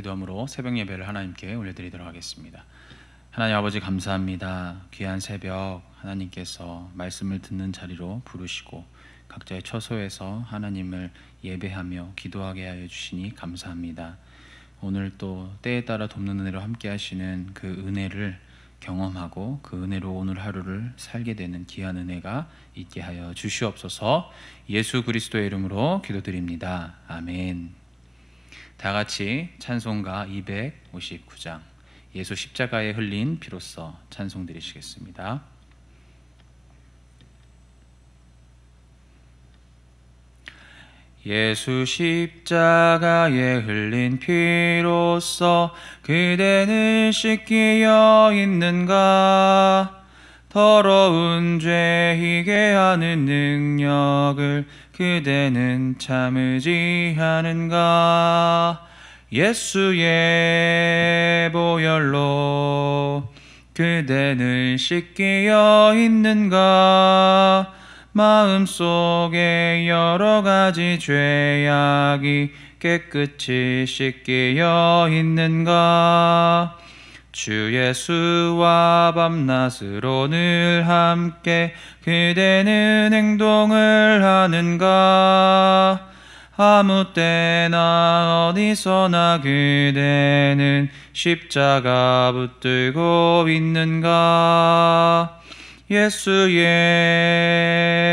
기도함으로 새벽 예배를 하나님께 올려드리도록 하겠습니다. 하나님 아버지 감사합니다. 귀한 새벽 하나님께서 말씀을 듣는 자리로 부르시고 각자의 처소에서 하나님을 예배하며 기도하게 하여 주시니 감사합니다. 오늘 또 때에 따라 돕는 은혜로 함께 하시는 그 은혜를 경험하고 그 은혜로 오늘 하루를 살게 되는 귀한 은혜가 있게 하여 주시옵소서. 예수 그리스도의 이름으로 기도드립니다. 아멘. 다 같이 찬송가 259장 예수 십자가에 흘린 피로써 찬송 드리시겠습니다. 예수 십자가에 흘린 피로써 그대는 씻기어 있는가? 더러운 죄 희게 하는 능력을 그대는 참으지 않은가? 예수의 보혈로 그대는 씻기어 있는가? 마음속에 여러 가지 죄악이 깨끗이 씻기어 있는가? 주 예수와 밤낮으로 늘 함께 그대는 행동을 하는가? 아무 때나 어디서나 그대는 십자가 붙들고 있는가? 예수의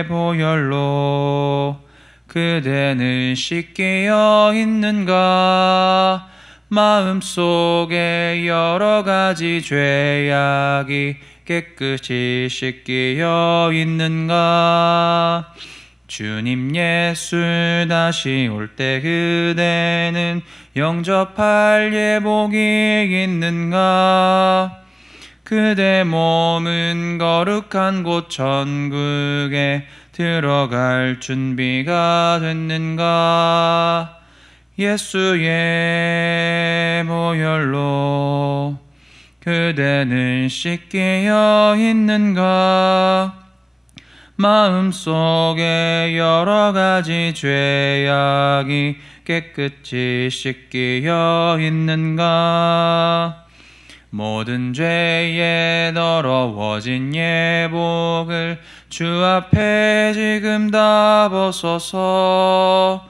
보혈로 그대는 씻기어 있는가? 마음속에 여러 가지 죄악이 깨끗이 씻기어 있는가? 주님 예수 다시 올 때 그대는 영접할 예복이 있는가? 그대 몸은 거룩한 곳 천국에 들어갈 준비가 됐는가? 예수의 보혈로 그대는 씻기어 있는가? 마음속에 여러 가지 죄악이 깨끗이 씻기어 있는가? 모든 죄에 더러워진 예복을 주 앞에 지금 다 벗어서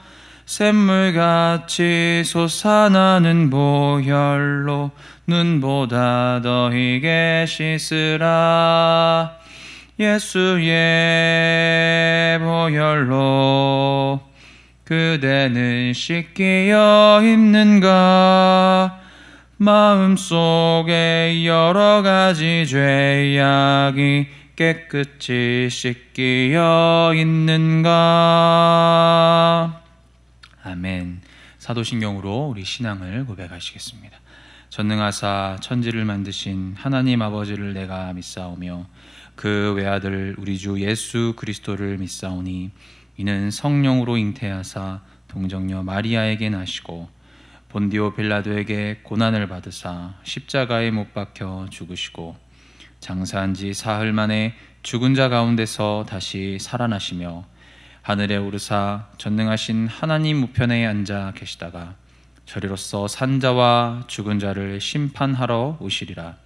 샘물같이 솟아나는 보혈로 눈보다 더 희게 씻으라. 예수의 보혈로 그대는 씻기어 있는가? 마음속에 여러 가지 죄악이 깨끗이 씻기어 있는가? 아멘. 사도신경으로 우리 신앙을 고백하시겠습니다. 전능하사 천지를 만드신 하나님 아버지를 내가 믿사오며 그 외아들 우리 주 예수 그리스도를 믿사오니 이는 성령으로 잉태하사 동정녀 마리아에게 나시고 본디오 빌라도에게 고난을 받으사 십자가에 못 박혀 죽으시고 장사한 지 사흘 만에 죽은 자 가운데서 다시 살아나시며 하늘에 오르사 전능하신 하나님 우편에 앉아 계시다가 저리로서 산 자와 죽은 자를 심판하러 오시리라.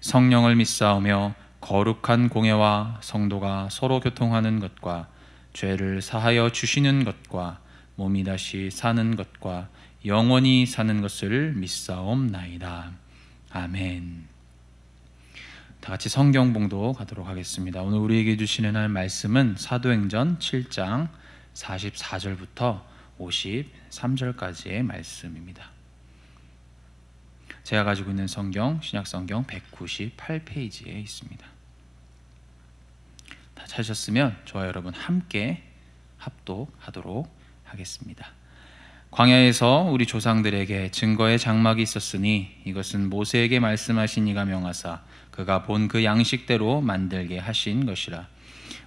성령을 믿사오며 거룩한 공예와 성도가 서로 교통하는 것과 죄를 사하여 주시는 것과 몸이 다시 사는 것과 영원히 사는 것을 믿사옵나이다. 아멘. 다 같이 성경 봉독 가도록 하겠습니다. 오늘 우리에게 주시는 하나님 말씀은 사도행전 7장 44절부터 53절까지의 말씀입니다. 제가 가지고 있는 성경 신약성경 198페이지에 있습니다. 다 찾으셨으면 저와 여러분 함께 합독하도록 하겠습니다. 광야에서 우리 조상들에게 증거의 장막이 있었으니 이것은 모세에게 말씀하신 이가 명하사 그가 본 그 양식대로 만들게 하신 것이라.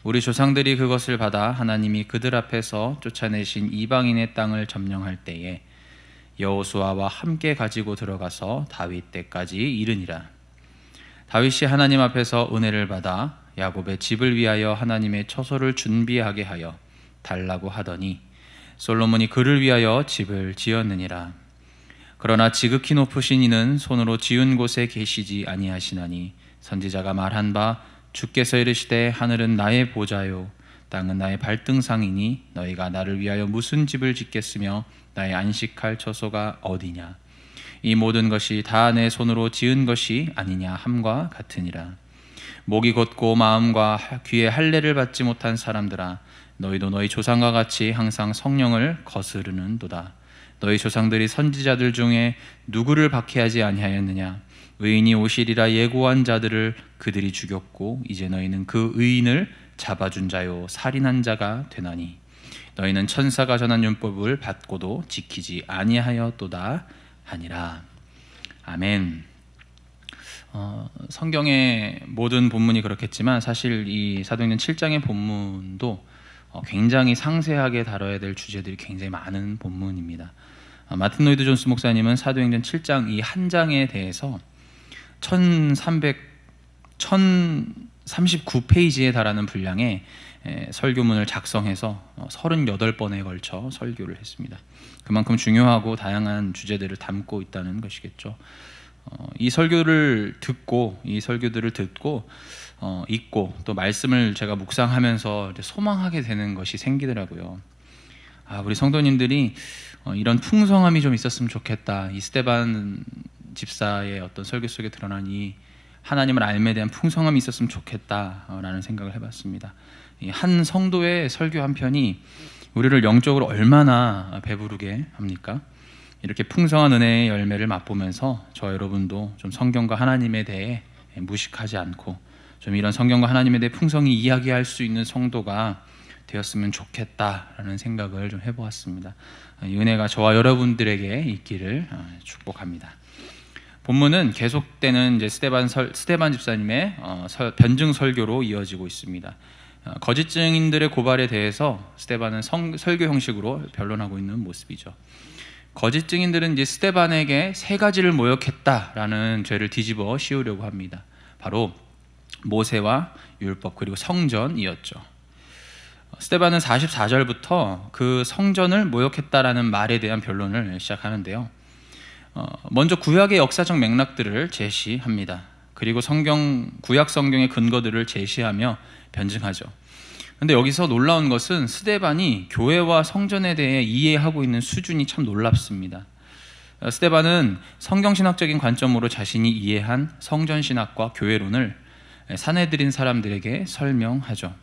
우리 조상들이 그것을 받아 하나님이 그들 앞에서 쫓아내신 이방인의 땅을 점령할 때에 여호수아와 함께 가지고 들어가서 다윗 때까지 이르니라. 다윗이 하나님 앞에서 은혜를 받아 야곱의 집을 위하여 하나님의 처소를 준비하게 하여 달라고 하더니 솔로몬이 그를 위하여 집을 지었느니라. 그러나 지극히 높으신 이는 손으로 지은 곳에 계시지 아니하시나니 선지자가 말한 바 주께서 이르시되 하늘은 나의 보좌요 땅은 나의 발등상이니 너희가 나를 위하여 무슨 집을 짓겠으며 나의 안식할 처소가 어디냐. 이 모든 것이 다 내 손으로 지은 것이 아니냐 함과 같으니라. 목이 곧고 마음과 귀에 할례를 받지 못한 사람들아, 너희도 너희 조상과 같이 항상 성령을 거스르는도다. 너희 조상들이 선지자들 중에 누구를 박해하지 아니하였느냐. 의인이 오시리라 예고한 자들을 그들이 죽였고 이제 너희는 그 의인을 잡아준 자요 살인한 자가 되나니 너희는 천사가 전한 율법을 받고도 지키지 아니하였도다 하니라. 아멘. 성경의 모든 본문이 그렇겠지만 사실 이 사도행전 7장의 본문도 굉장히 상세하게 다뤄야 될 주제들이 굉장히 많은 본문입니다. 마틴 로이드 존스 목사님은 사도행전 7장 이 한 장에 대해서 1039페이지에 달하는 분량의 설교문을 작성해서 38번에 걸쳐 설교를 했습니다. 그만큼 중요하고 다양한 주제들을 담고 있다는 것이겠죠. 이 설교들을 듣고 읽고 또 말씀을 제가 묵상하면서 소망하게 되는 것이 생기더라고요. 우리 성도님들이 이런 풍성함이 좀 있었으면 좋겠다. 이 스데반 집사의 어떤 설교 속에 드러난 이 하나님을 알에 대한 풍성함이 있었으면 좋겠다라는 생각을 해봤습니다. 이 한 성도의 설교 한 편이 우리를 영적으로 얼마나 배부르게 합니까? 이렇게 풍성한 은혜의 열매를 맛보면서 저 여러분도 좀 성경과 하나님에 대해 무식하지 않고 좀 이런 성경과 하나님에 대해 풍성히 이야기할 수 있는 성도가 되었으면 좋겠다라는 생각을 좀 해보았습니다. 이 은혜가 저와 여러분들에게 있기를 축복합니다. 본문은 계속되는 이제 스데반 집사님의 변증 설교로 이어지고 있습니다. 거짓 증인들의 고발에 대해서 스데반은 설교 형식으로 변론하고 있는 모습이죠. 거짓 증인들은 이제 스데반에게 세 가지를 모욕했다라는 죄를 뒤집어 씌우려고 합니다. 바로 모세와 율법 그리고 성전이었죠. 스데반은 44절부터 그 성전을 모욕했다라는 말에 대한 변론을 시작하는데요. 먼저 구약의 역사적 맥락들을 제시합니다. 그리고 구약 성경의 근거들을 제시하며 변증하죠. 그런데 여기서 놀라운 것은 스데반이 교회와 성전에 대해 이해하고 있는 수준이 참 놀랍습니다. 스데반은 성경신학적인 관점으로 자신이 이해한 성전신학과 교회론을 사내들인 사람들에게 설명하죠.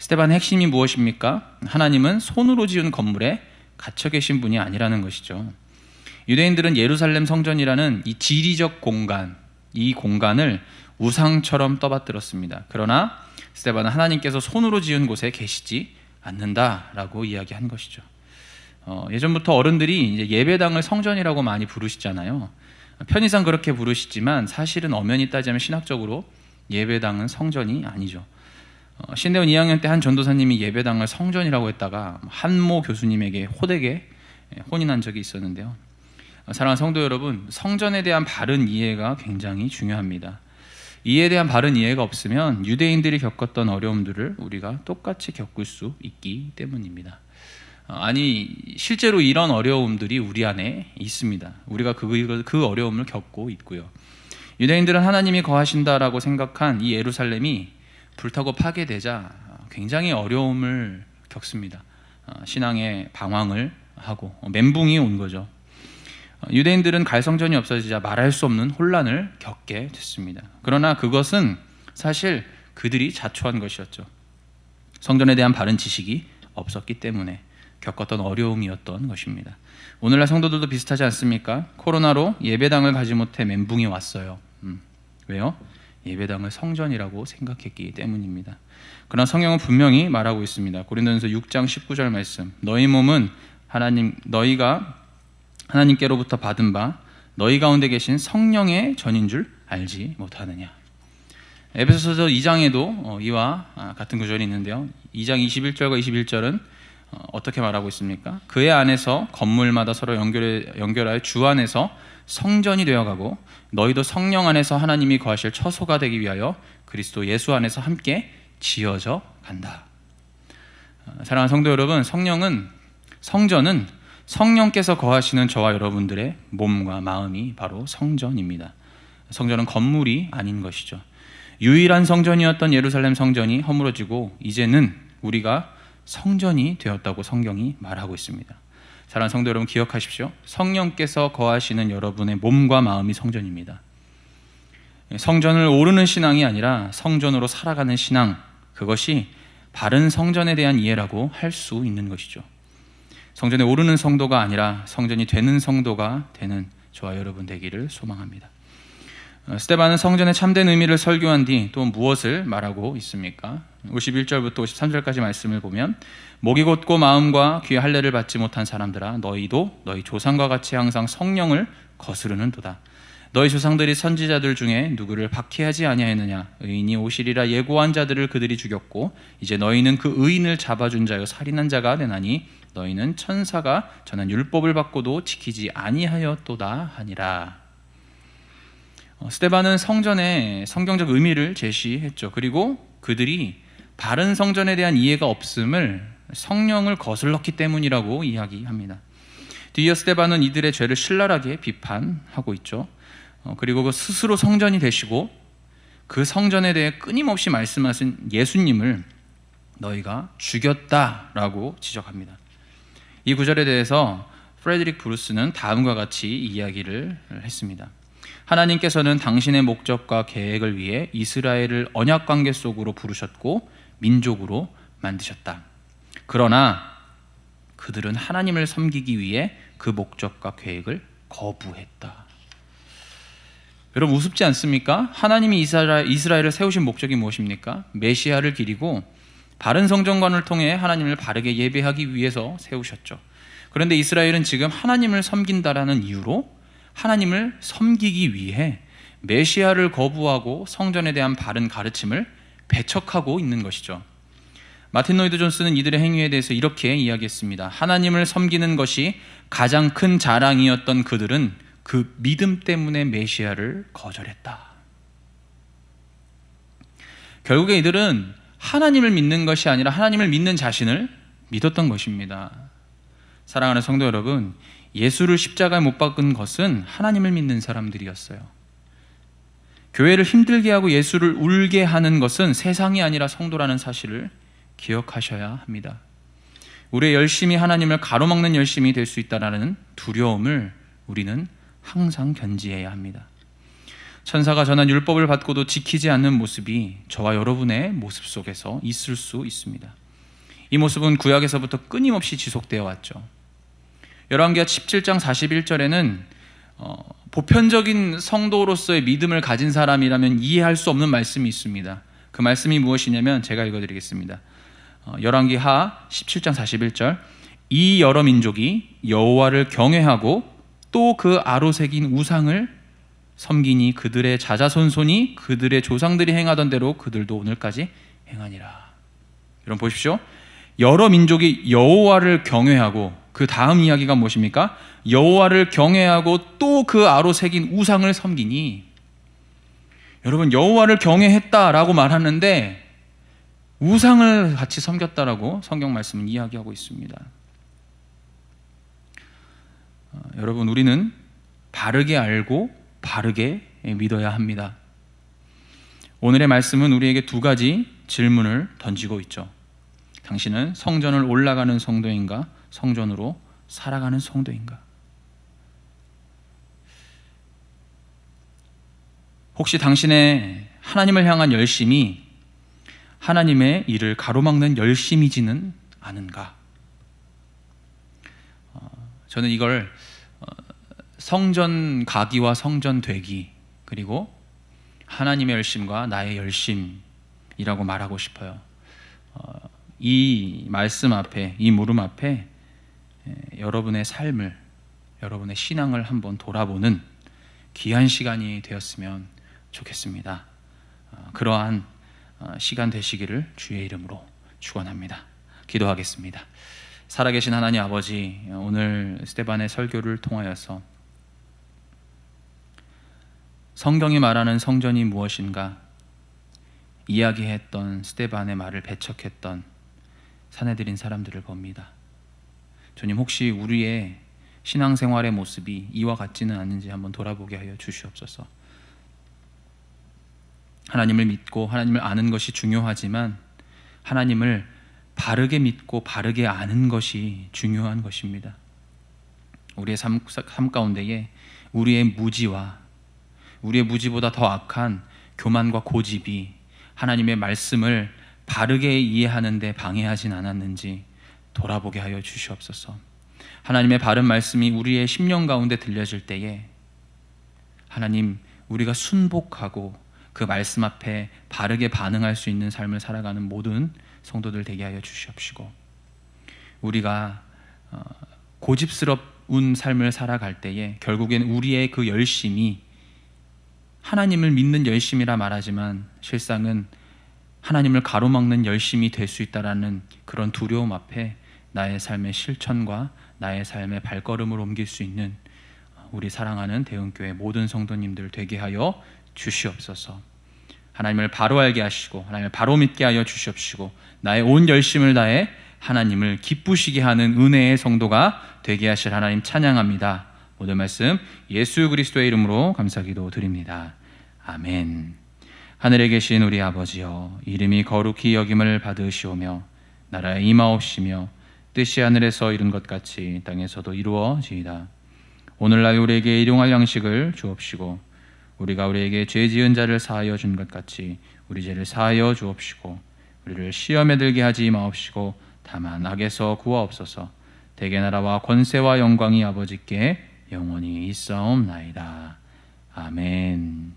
스데반의 핵심이 무엇입니까? 하나님은 손으로 지은 건물에 갇혀 계신 분이 아니라는 것이죠. 유대인들은 예루살렘 성전이라는 이 지리적 공간, 이 공간을 우상처럼 떠받들었습니다. 그러나 스데반은 하나님께서 손으로 지은 곳에 계시지 않는다라고 이야기한 것이죠. 예전부터 어른들이 이제 예배당을 성전이라고 많이 부르시잖아요. 편의상 그렇게 부르시지만 사실은 엄연히 따지면 신학적으로 예배당은 성전이 아니죠. 신대원 2학년 때 한 전도사님이 예배당을 성전이라고 했다가 한모 교수님에게 호되게 혼인한 적이 있었는데요. 사랑하는 성도 여러분, 성전에 대한 바른 이해가 굉장히 중요합니다. 이에 대한 바른 이해가 없으면 유대인들이 겪었던 어려움들을 우리가 똑같이 겪을 수 있기 때문입니다. 실제로 이런 어려움들이 우리 안에 있습니다. 우리가 그 어려움을 겪고 있고요. 유대인들은 하나님이 거하신다라고 생각한 이 예루살렘이 불타고 파괴되자 굉장히 어려움을 겪습니다. 신앙의 방황을 하고 멘붕이 온 거죠. 유대인들은 갈성전이 없어지자 말할 수 없는 혼란을 겪게 됐습니다. 그러나 그것은 사실 그들이 자초한 것이었죠. 성전에 대한 바른 지식이 없었기 때문에 겪었던 어려움이었던 것입니다. 오늘날 성도들도 비슷하지 않습니까? 코로나로 예배당을 가지 못해 멘붕이 왔어요. 왜요? 예배당을 성전이라고 생각했기 때문입니다. 그러나 성경은 분명히 말하고 있습니다. 고린도전서 6장 19절 말씀, 너희 몸은 너희가 하나님께로부터 받은 바 너희 가운데 계신 성령의 전인 줄 알지 못하느냐. 에베소서 2장에도 이와 같은 구절이 있는데요. 2장 21절과 21절은 어떻게 말하고 있습니까? 그의 안에서 건물마다 서로 연결하여 주 안에서 성전이 되어가고 너희도 성령 안에서 하나님이 거하실 처소가 되기 위하여 그리스도 예수 안에서 함께 지어져 간다. 사랑하는 성도 여러분, 성전은 성령께서 거하시는 저와 여러분들의 몸과 마음이 바로 성전입니다. 성전은 건물이 아닌 것이죠. 유일한 성전이었던 예루살렘 성전이 허물어지고 이제는 우리가 성전이 되었다고 성경이 말하고 있습니다. 사랑하는 성도 여러분, 기억하십시오. 성령께서 거하시는 여러분의 몸과 마음이 성전입니다. 성전을 오르는 신앙이 아니라 성전으로 살아가는 신앙, 그것이 바른 성전에 대한 이해라고 할 수 있는 것이죠. 성전에 오르는 성도가 아니라 성전이 되는 성도가 되는 저와 여러분 되기를 소망합니다. 스데반은 성전의 참된 의미를 설교한 뒤 또 무엇을 말하고 있습니까? 51절부터 53절까지 말씀을 보면, 목이 곧고 마음과 귀의 할례를 받지 못한 사람들아, 너희도 너희 조상과 같이 항상 성령을 거스르는도다. 너희 조상들이 선지자들 중에 누구를 박해하지 아니하였느냐? 의인이 오시리라 예고한 자들을 그들이 죽였고 이제 너희는 그 의인을 잡아준 자여 살인한 자가 되나니 너희는 천사가 전한 율법을 받고도 지키지 아니하였도다 하니라. 스데반은 성전의 성경적 의미를 제시했죠. 그리고 그들이 바른 성전에 대한 이해가 없음을 성령을 거슬렀기 때문이라고 이야기합니다. 뒤이어 스데반은 이들의 죄를 신랄하게 비판하고 있죠. 그리고 그 스스로 성전이 되시고 그 성전에 대해 끊임없이 말씀하신 예수님을 너희가 죽였다라고 지적합니다. 이 구절에 대해서 프레드릭 브루스는 다음과 같이 이야기를 했습니다. 하나님께서는 당신의 목적과 계획을 위해 이스라엘을 언약 관계 속으로 부르셨고 민족으로 만드셨다. 그러나 그들은 하나님을 섬기기 위해 그 목적과 계획을 거부했다. 여러분, 우습지 않습니까? 하나님이 이스라엘을 세우신 목적이 무엇입니까? 메시아를 기리고 바른 성전관을 통해 하나님을 바르게 예배하기 위해서 세우셨죠. 그런데 이스라엘은 지금 하나님을 섬긴다라는 이유로 하나님을 섬기기 위해 메시아를 거부하고 성전에 대한 바른 가르침을 배척하고 있는 것이죠. 마틴 로이드 존스는 이들의 행위에 대해서 이렇게 이야기했습니다. 하나님을 섬기는 것이 가장 큰 자랑이었던 그들은 그 믿음 때문에 메시아를 거절했다. 결국에 이들은 하나님을 믿는 것이 아니라 하나님을 믿는 자신을 믿었던 것입니다. 사랑하는 성도 여러분, 예수를 십자가에 못 박은 것은 하나님을 믿는 사람들이었어요. 교회를 힘들게 하고 예수를 울게 하는 것은 세상이 아니라 성도라는 사실을 기억하셔야 합니다. 우리의 열심이 하나님을 가로막는 열심이 될 수 있다는 두려움을 우리는 항상 견지해야 합니다. 천사가 전한 율법을 받고도 지키지 않는 모습이 저와 여러분의 모습 속에서 있을 수 있습니다. 이 모습은 구약에서부터 끊임없이 지속되어 왔죠. 열왕기하 17장 41절에는 보편적인 성도로서의 믿음을 가진 사람이라면 이해할 수 없는 말씀이 있습니다. 그 말씀이 무엇이냐면 제가 읽어드리겠습니다. 열왕기하 17장 41절, 이 여러 민족이 여호와를 경외하고 또 그 아로 새긴 우상을 섬기니 그들의 자자손손이 그들의 조상들이 행하던 대로 그들도 오늘까지 행하니라. 여러분 보십시오. 여러 민족이 여호와를 경외하고, 그 다음 이야기가 무엇입니까? 여호와를 경외하고 또 그 아로 새긴 우상을 섬기니. 여러분, 여호와를 경외했다라고 말하는데 우상을 같이 섬겼다라고 성경 말씀은 이야기하고 있습니다. 여러분, 우리는 바르게 알고 바르게 믿어야 합니다. 오늘의 말씀은 우리에게 두 가지 질문을 던지고 있죠. 당신은 성전을 올라가는 성도인가? 성전으로 살아가는 성도인가? 혹시 당신의 하나님을 향한 열심이 하나님의 일을 가로막는 열심이지는 않은가? 저는 이걸 성전 가기와 성전 되기, 그리고 하나님의 열심과 나의 열심이라고 말하고 싶어요. 이 말씀 앞에, 이 물음 앞에 여러분의 삶을, 여러분의 신앙을 한번 돌아보는 귀한 시간이 되었으면 좋겠습니다. 그러한 시간 되시기를 주의 이름으로 축원합니다. 기도하겠습니다. 살아계신 하나님 아버지, 오늘 스데반의 설교를 통하여서 성경이 말하는 성전이 무엇인가 이야기했던 스데반의 말을 배척했던 사내들인 사람들을 봅니다. 주님, 혹시 우리의 신앙생활의 모습이 이와 같지는 않은지 한번 돌아보게 하여 주시옵소서. 하나님을 믿고 하나님을 아는 것이 중요하지만 하나님을 바르게 믿고 바르게 아는 것이 중요한 것입니다. 우리의 삶 가운데에 우리의 무지보다 더 악한 교만과 고집이 하나님의 말씀을 바르게 이해하는 데 방해하진 않았는지 돌아보게 하여 주시옵소서. 하나님의 바른 말씀이 우리의 심령 가운데 들려질 때에 하나님, 우리가 순복하고 그 말씀 앞에 바르게 반응할 수 있는 삶을 살아가는 모든 성도들 되게 하여 주시옵시고, 우리가 고집스러운 삶을 살아갈 때에 결국엔 우리의 그 열심이 하나님을 믿는 열심이라 말하지만 실상은 하나님을 가로막는 열심이 될 수 있다라는 그런 두려움 앞에 나의 삶의 실천과 나의 삶의 발걸음을 옮길 수 있는 우리 사랑하는 대흥교회 모든 성도님들 되게 하여 주시옵소서. 하나님을 바로 알게 하시고 하나님을 바로 믿게 하여 주시옵시고, 나의 온 열심을 다해 하나님을 기쁘시게 하는 은혜의 성도가 되게 하실 하나님 찬양합니다. 모든 말씀 예수 그리스도의 이름으로 감사기도 드립니다. 아멘. 하늘에 계신 우리 아버지여, 이름이 거룩히 여김을 받으시오며 나라에 임하옵시며 뜻이 하늘에서 이룬 것 같이 땅에서도 이루어지이다. 오늘날 우리에게 일용할 양식을 주옵시고 우리가 우리에게 죄 지은 자를 사하여 준 것 같이 우리 죄를 사하여 주옵시고 우리를 시험에 들게 하지 마옵시고 다만 악에서 구하옵소서. 대개 나라와 권세와 영광이 아버지께 영원히 있사옵나이다. 아멘.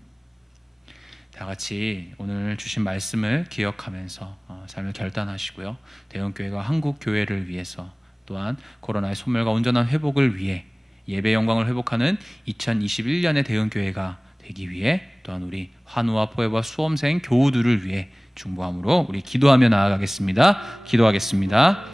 다 같이 오늘 주신 말씀을 기억하면서 삶을 결단하시고요. 대흥교회가 한국 교회를 위해서, 또한 코로나의 소멸과 온전한 회복을 위해 예배 영광을 회복하는 2021년의 대흥교회가 되기 위해, 또한 우리 환우와 포회와 수험생 교우들을 위해 중보함으로 우리 기도하며 나아가겠습니다. 기도하겠습니다.